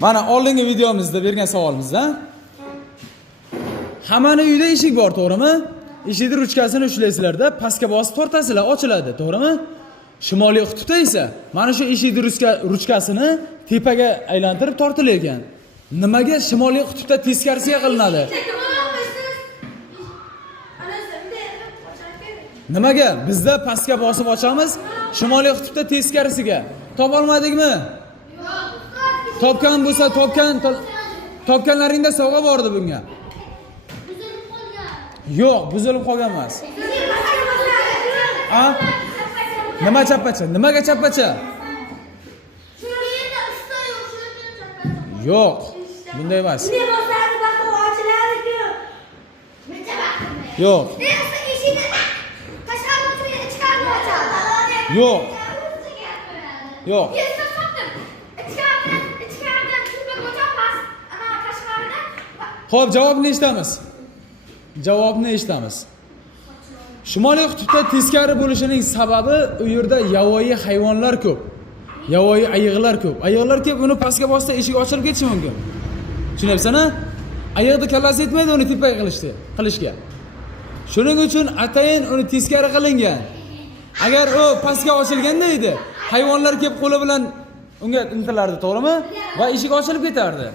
Mana oldingi videomizda bergan savolimizda hammani uyida eshik bor, to'g'rimi? Eshikning ruchkasini ushlaysizlarda, pastga bosib tortasizlar, ochiladi, to'g'rimi? Shimoliy qutbda esa mana shu eshikning ruchkasini tepaga aylantirib tortilar ekan. Nimaga Shimoliy qutbda teskarisiga qilinadi? Nimaga bizda pastga bosib ochamiz, Shimoliy qutbda teskarisiga? Topa olmadingmi? Topgan bo'lsa, topganlaringda sovg'a bordi bunga. Yo'q, buzilib qolgan emas. A? Nima chappacha? Nimaga chappacha? Yo'q, bunday emas. Yo'q. Yo'q. Yo'q. Xo'p, javobni eshitamiz. Javobni eshitamiz. Shimoliy qutbda teskari bo'lishining sababi u yerda yovvoyi hayvonlar ko'p. Yovvoyi ayiqlar ko'p. Ayiqlar kelib uni pastga bossa eshik ochilib ketishi mumkin. Tushunyapsan-a? Ayiqni kallasi yetmaydi uni tepaga qilishga. Shuning uchun atayin uni teskari qilingan. Agar u pastga ochilganda edi, hayvonlar kelib qo'li bilan unga intilardi, to'g'rimi? Va eshik ochilib ketardi.